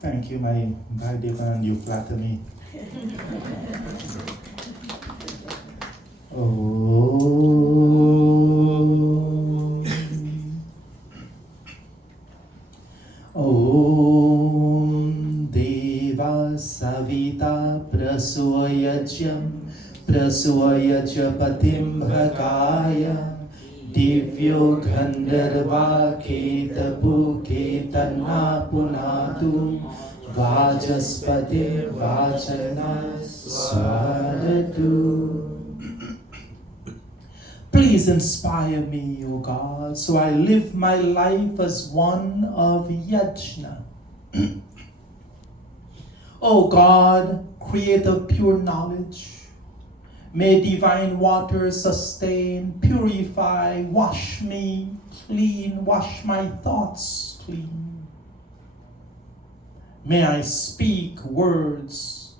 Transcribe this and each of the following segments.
Thank you, my dear man, you flatter me. Om Deva Savita Prasuyajya Patim Bhagaya Divyo Gandharva Ketapu Ketana Punatu Vajaspati Vajana Swadatu. Please inspire me, O God, so I live my life as one of Yajnya. O God, creator of pure knowledge, may divine water sustain, purify, wash me clean, wash my thoughts clean. May I speak words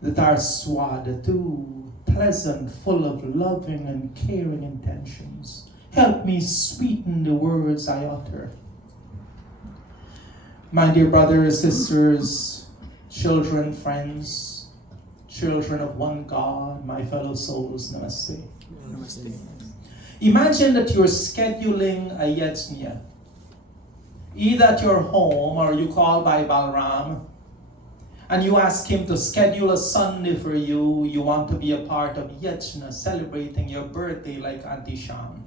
that are swadatu, pleasant, full of loving and caring intentions. Help me sweeten the words I utter. My dear brothers, sisters, children, friends, children of one God, my fellow souls, namaste. Namaste. Imagine that you're scheduling a yajnya, either at your home or you call by Balram, and you ask him to schedule a Sunday for you. You want to be a part of Yajnya, celebrating your birthday like Auntie Sham.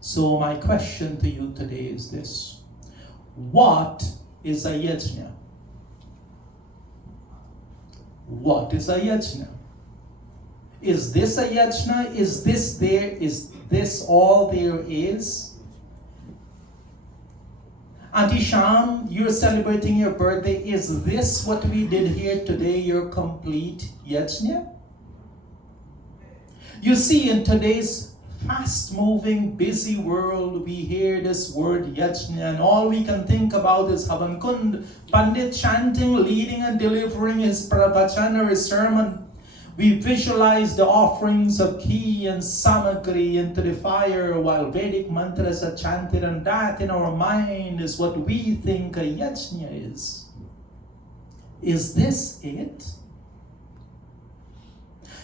So my question to you today is this: what is a Yajnya? What is a Yajnya? Is this a Yajnya? Is this there? Is this all there is? Auntie Sham, you're celebrating your birthday. Is this what we did here today, your complete Yajnya? You see, in today's fast-moving, busy world, we hear this word Yajnya, and all we can think about is Havan Kund, Pandit chanting, leading and delivering his Pravachan or his sermon. We visualize the offerings of ghee and samagri into the fire while Vedic mantras are chanted, and that in our mind is what we think a yajna is. Is this it?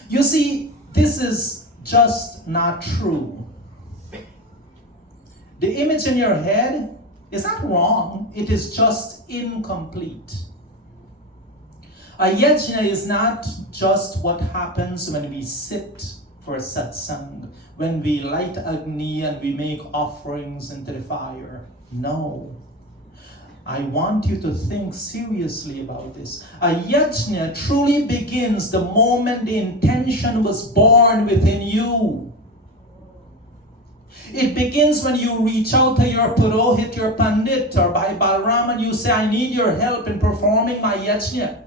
You see, this is just not true. The image in your head is not wrong, it is just incomplete. A yajna is not just what happens when we sit for satsang, when we light agni and we make offerings into the fire. No. I want you to think seriously about this. A yajna truly begins the moment the intention was born within you. It begins when you reach out to your purohit, your pandit, or by Balram, and you say, I need your help in performing my yajna.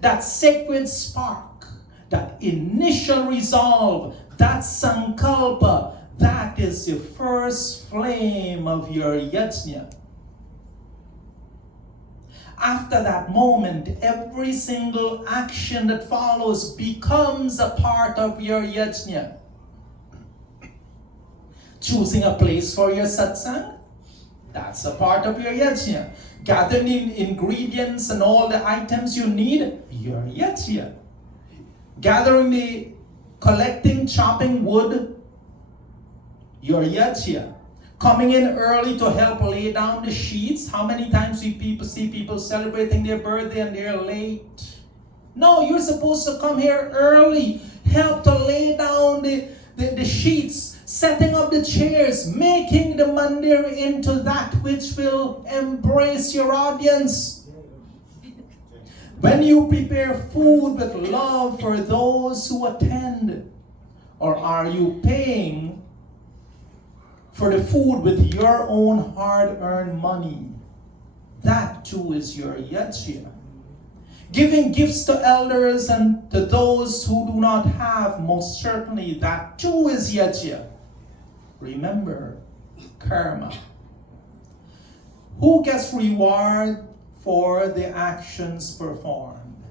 That sacred spark, that initial resolve, that sankalpa, that is the first flame of your yajna. After that moment, every single action that follows becomes a part of your yajna. Choosing a place for your satsang, that's a part of your yajna. Gathering the ingredients and all the items you need, your yajna. Collecting, chopping wood, your yajna. Coming in early to help lay down the sheets. How many times we see people celebrating their birthday and they're late? No, you're supposed to come here early, help to lay down the sheets, setting up the chairs, making the mandir into that which will embrace your audience. When you prepare food with love for those who attend, or are you paying for the food with your own hard-earned money? That too is your yajna. Giving gifts to elders and to those who do not have, most certainly that too is yajna. Remember, karma. Who gets reward for the actions performed?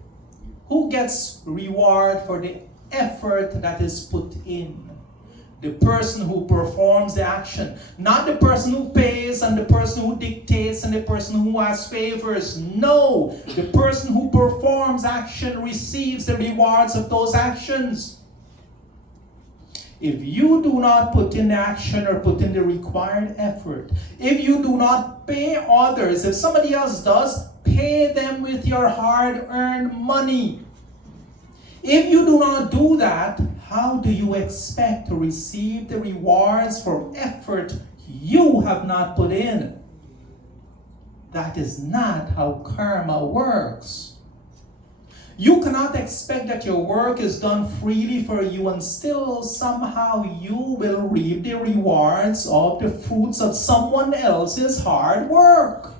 Who gets reward for the effort that is put in? The person who performs the action. Not the person who pays and the person who dictates and the person who has favors. No, the person who performs action receives the rewards of those actions. If you do not put in the action or put in the required effort, if you do not pay others, if somebody else does, pay them with your hard-earned money. If you do not do that, how do you expect to receive the rewards for effort you have not put in? That is not how karma works. You cannot expect that your work is done freely for you and still somehow you will reap the rewards of the fruits of someone else's hard work.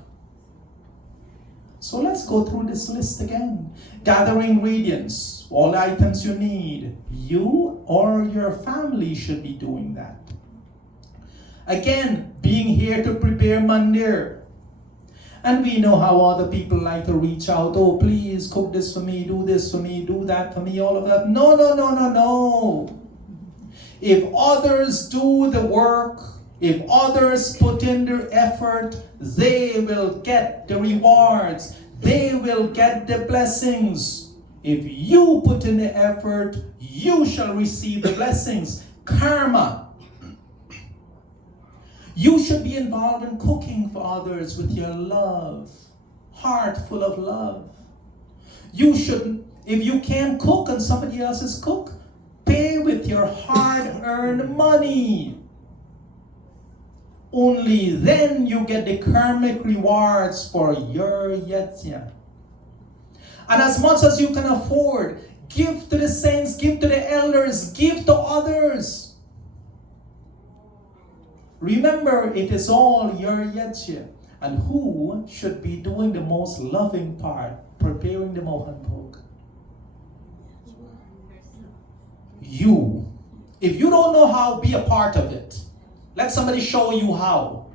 So let's go through this list again. Gather ingredients, all items you need. You or your family should be doing that. Again, being here to prepare mandir. And we know how other people like to reach out. Oh, please cook this for me, do this for me, do that for me, all of that. No, no, no, no, no. If others do the work, if others put in their effort, they will get the rewards. They will get the blessings. If you put in the effort, you shall receive the blessings. Karma. You should be involved in cooking for others with your love, heart full of love. You should, if you can't cook and somebody else's cook, pay with your hard-earned money. Only then you get the karmic rewards for your yajnya. And as much as you can afford, give to the saints, give to the elders, give to others. Remember, it is all your yajnya. And who should be doing the most loving part, preparing the mohan bhog? You. If you don't know how, be a part of it. Let somebody show you how.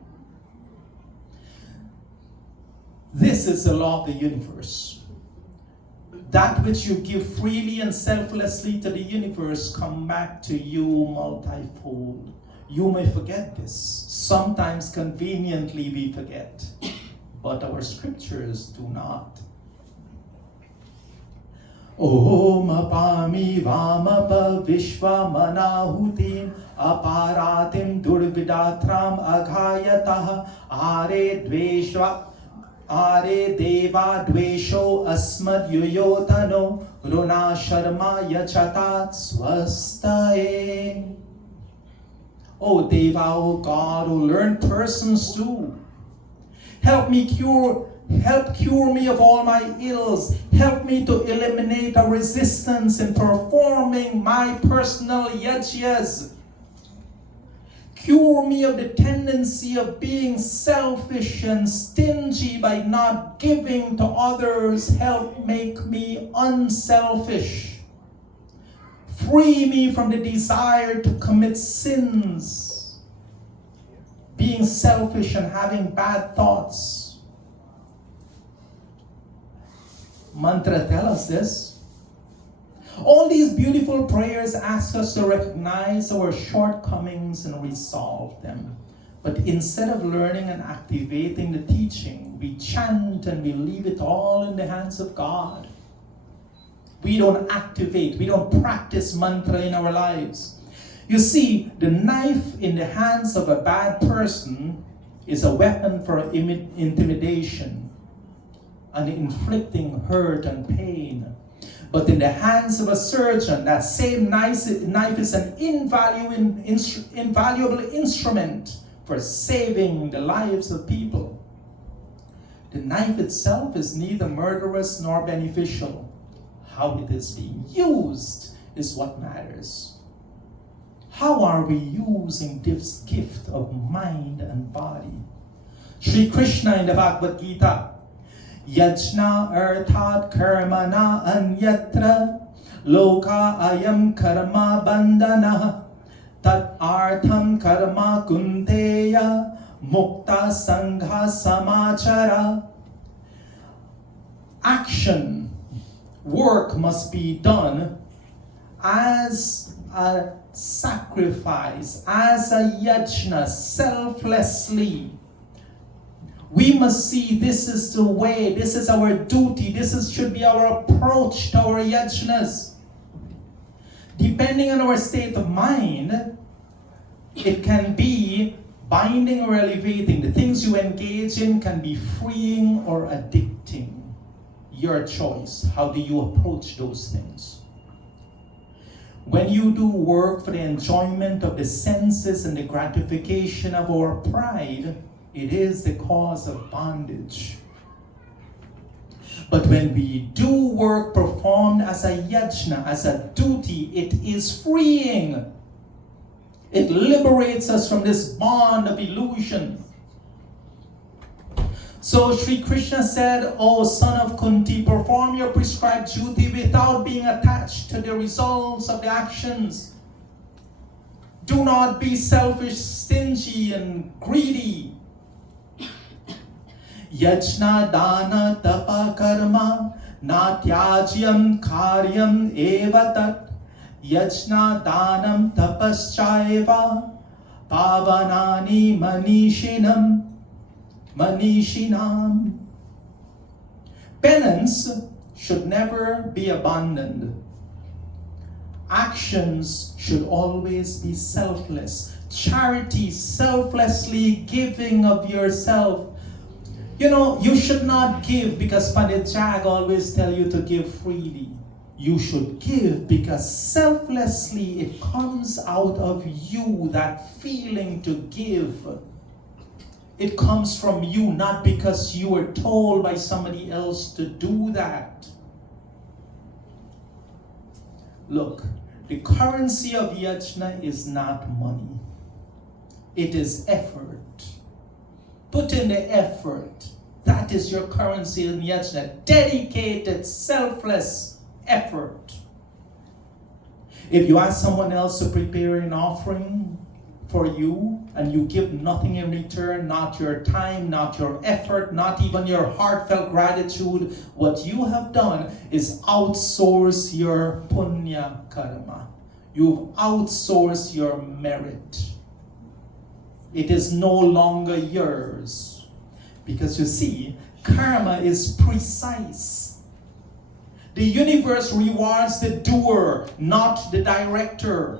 This is the law of the universe. That which you give freely and selflessly to the universe come back to you multifold. You may forget this. Sometimes conveniently we forget. But our scriptures do not. Om apami vamapa vishva manahutim aparatim durvidatram aghayatah are deva dvesho asmad yuyotano runa sharma yachatat swastaye. Oh Deva, oh God, oh learned persons too. Help cure me of all my ills. Help me to eliminate a resistance in performing my personal yajnas. Cure me of the tendency of being selfish and stingy by not giving to others. Help make me unselfish. Free me from the desire to commit sins, being selfish and having bad thoughts. Mantra tells us this. All these beautiful prayers ask us to recognize our shortcomings and resolve them. But instead of learning and activating the teaching, we chant and we leave it all in the hands of God. We don't activate, we don't practice mantra in our lives. You see, the knife in the hands of a bad person is a weapon for intimidation and inflicting hurt and pain. But in the hands of a surgeon, that same knife is an invaluable instrument for saving the lives of people. The knife itself is neither murderous nor beneficial. How it is being used is what matters. How are we using this gift of mind and body? Sri Krishna in the Bhagavad Gita, Yajna arthat karmana anyatra loka ayam karma bandana tat artham karma kunteya mukta sangha samachara. Action, work must be done as a sacrifice, as a yajna, selflessly. We must see this is the way, this is our duty, should be our approach to our yajnas. Depending on our state of mind, it can be binding or elevating. The things you engage in can be freeing or addicting. Your choice. How do you approach those things? When you do work for the enjoyment of the senses and the gratification of our pride, it is the cause of bondage. But when we do work performed as a yajna, as a duty, it is freeing. It liberates us from this bond of illusion. So Sri Krishna said, O son of Kunti, perform your prescribed duty without being attached to the results of the actions. Do not be selfish, stingy, and greedy. Yajna dana tapa karma natyajyam karyam eva tat yajna danam tapaschaiva pavanani manishinam. Penance should never be abandoned. Actions should always be selfless. Charity, selflessly giving of yourself. You know, you should not give because Pandit Jag always tell you to give freely. You should give because selflessly it comes out of you, that feeling to give. It comes from you, not because you were told by somebody else to do that. Look, the currency of yajna is not money. It is effort. Put in the effort. That is your currency in yajna. Dedicated, selfless effort. If you ask someone else to prepare an offering for you and you give nothing in return, not your time, not your effort, not even your heartfelt gratitude, what you have done is outsource your punya karma. You've outsourced your merit. It is no longer yours. Because you see, karma is precise. The universe rewards the doer, not the director.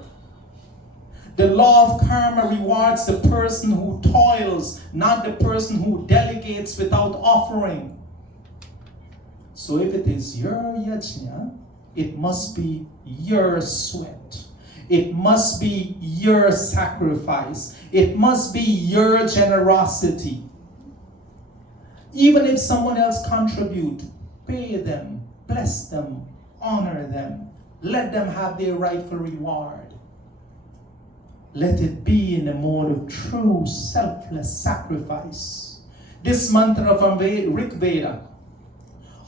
The law of karma rewards the person who toils, not the person who delegates without offering. So if it is your yajna, it must be your sweat. It must be your sacrifice. It must be your generosity. Even if someone else contribute, pay them, bless them, honor them. Let them have their rightful reward. Let it be in a mode of true selfless sacrifice. This mantra from Rig Veda.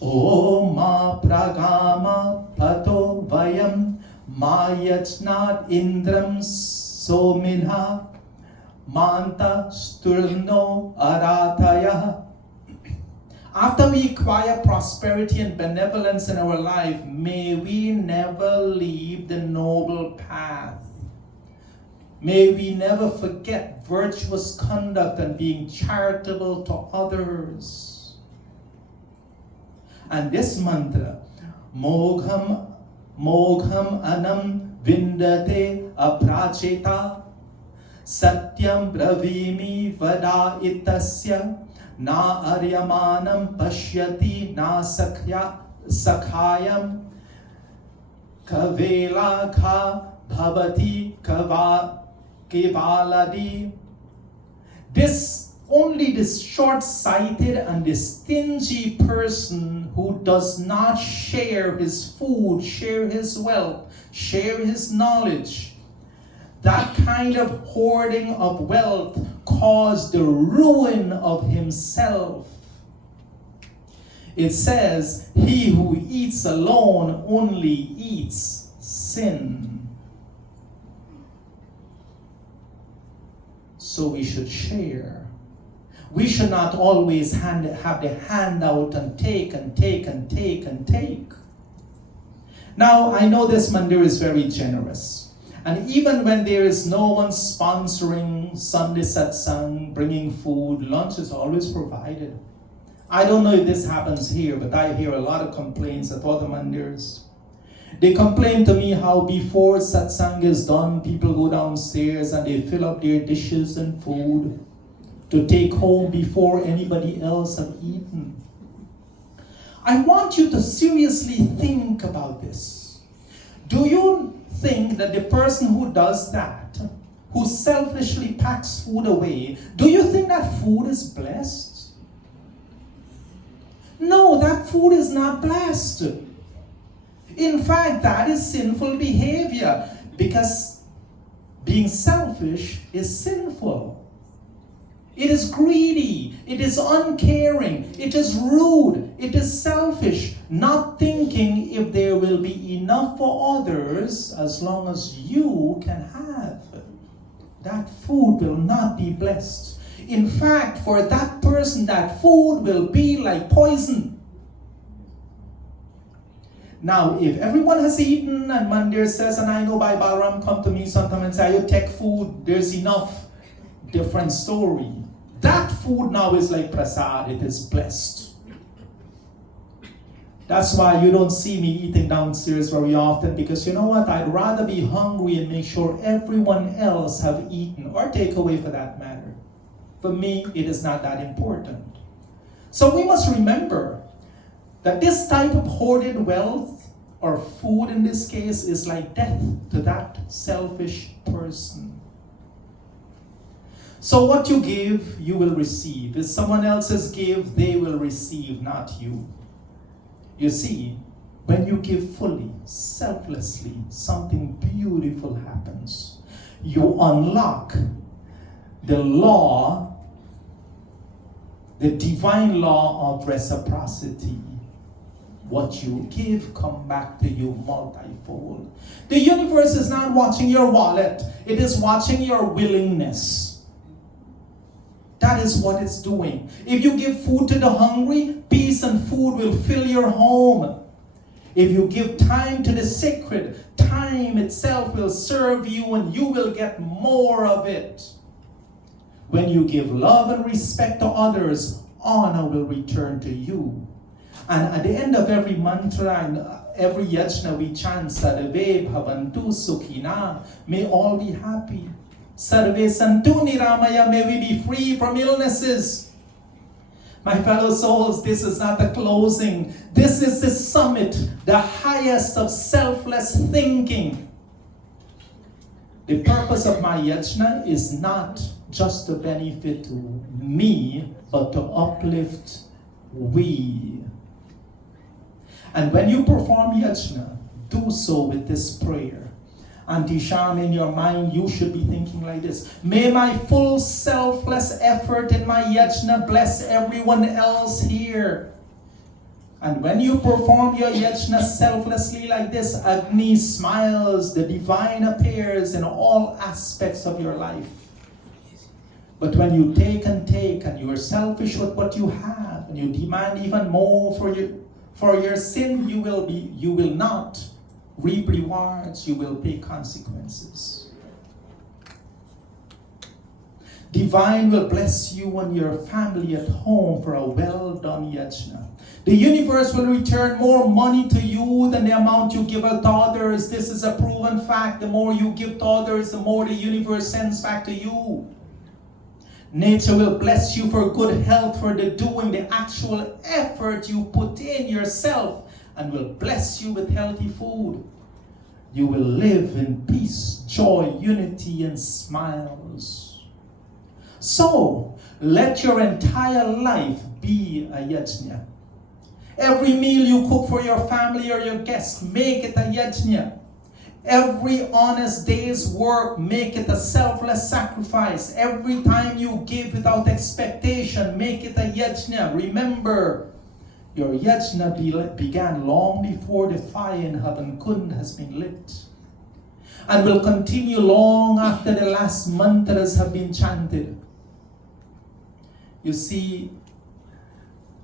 Om ma pragama pato vayam ma yajnat indram sominha manta sturno arataya. After we acquire prosperity and benevolence in our life, may we never leave the noble path. May we never forget virtuous conduct and being charitable to others. And this mantra, Mogham anam vindate apracheta satyam bravimi vada itasya na aryamanam pashyati na sakhayam kavela kha bhavati kevaladi. Only this short-sighted and this stingy person who does not share his food, share his wealth, share his knowledge, that kind of hoarding of wealth caused the ruin of himself. It says, he who eats alone only eats sin. So we should share. We should not always have the handout and take and take and take and take. Now, I know this mandir is very generous. And even when there is no one sponsoring Sunday satsang, bringing food, lunch is always provided. I don't know if this happens here, but I hear a lot of complaints at other mandirs. They complain to me how before satsang is done, people go downstairs and they fill up their dishes and food to take home before anybody else have eaten. I want you to seriously think about this. Do you think that the person who does that, who selfishly packs food away, do you think that food is blessed? No, that food is not blessed. In fact, that is sinful behavior, because being selfish is sinful. It is greedy, it is uncaring, it is rude, it is selfish, not thinking if there will be enough for others as long as you can have. That food will not be blessed. In fact, for that person, that food will be like poison. Now, if everyone has eaten and Mandir says, and I know by Balaram come to me sometimes and say, you take food, there's enough, different story. That food now is like prasad, it is blessed. That's why you don't see me eating downstairs very often, because you know what, I'd rather be hungry and make sure everyone else have eaten, or take away for that matter. For me, it is not that important. So we must remember that this type of hoarded wealth, or food in this case, is like death to that selfish person. So what you give, you will receive. If someone else's give, they will receive, not you. You see, when you give fully, selflessly, something beautiful happens. You unlock the law, the divine law of reciprocity. What you give come back to you multifold. The universe is not watching your wallet, it is watching your willingness. That is what it's doing. If you give food to the hungry, peace and food will fill your home. If you give time to the sacred, time itself will serve you and you will get more of it. When you give love and respect to others, honor will return to you. And at the end of every mantra and every yajna we chant, Sarve Bhavantu Sukhina, may all be happy. Sarve Santu Niramaya, may we be free from illnesses. My fellow souls, this is not the closing. This is the summit, the highest of selfless thinking. The purpose of my yajna is not just to benefit me, but to uplift we. And when you perform yajna, do so with this prayer. And Tisham, in your mind, you should be thinking like this. May my full selfless effort in my yajna bless everyone else here. And when you perform your yajna selflessly like this, Agni smiles, the divine appears in all aspects of your life. But when you take and you are selfish with what you have, and you demand even more for your sin, you will not reap rewards, you will pay consequences. Divine will bless you and your family at home for a well-done yajna. The universe will return more money to you than the amount you give out to others. This is a proven fact. The more you give to others, the more the universe sends back to you. Nature will bless you for good health, for the doing, the actual effort you put in yourself, and will bless you with healthy food. You will live in peace, joy, unity, and smiles. So, let your entire life be a yajna. Every meal you cook for your family or your guests, make it a yajna. Every honest day's work, make it a selfless sacrifice. Every time you give without expectation, make it a yajna. Remember, your yajna began long before the fire in heaven Kund has been lit, and will continue long after the last mantras have been chanted. You see,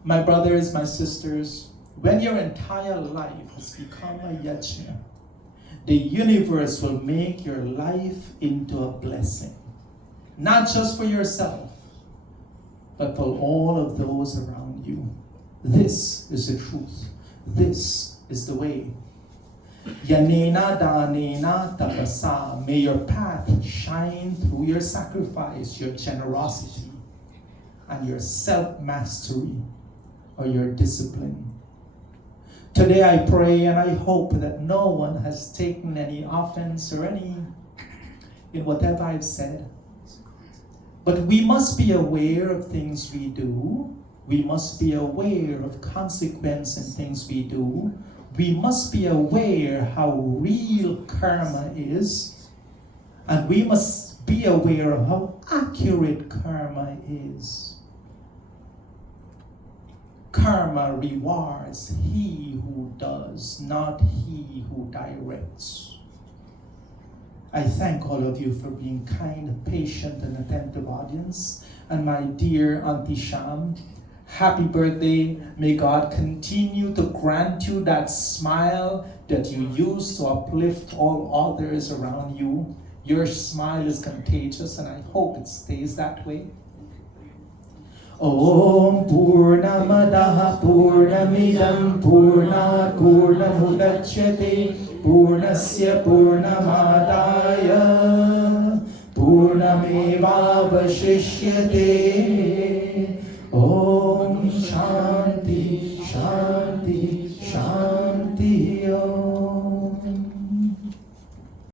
my brothers, my sisters, when your entire life has become a yajna, the universe will make your life into a blessing. Not just for yourself, but for all of those around you. This is the truth. This is the way. Yanena danena tapasa. May your path shine through your sacrifice, your generosity, and your self-mastery or your discipline. Today I pray and I hope that no one has taken any offense or any in whatever I've said. But we must be aware of things we do. We must be aware of consequence in things we do. We must be aware how real karma is. And we must be aware of how accurate karma is. Karma rewards he who does, not he who directs. I thank all of you for being kind, patient, and attentive audience. And my dear Auntie Sham, happy birthday. May God continue to grant you that smile that you use to uplift all others around you. Your smile is contagious, and I hope it stays that way. Om Purnamadaha Purnamidam Purnat Purnamudachyate Purnasya Purnamadaya Purnamevavashishyate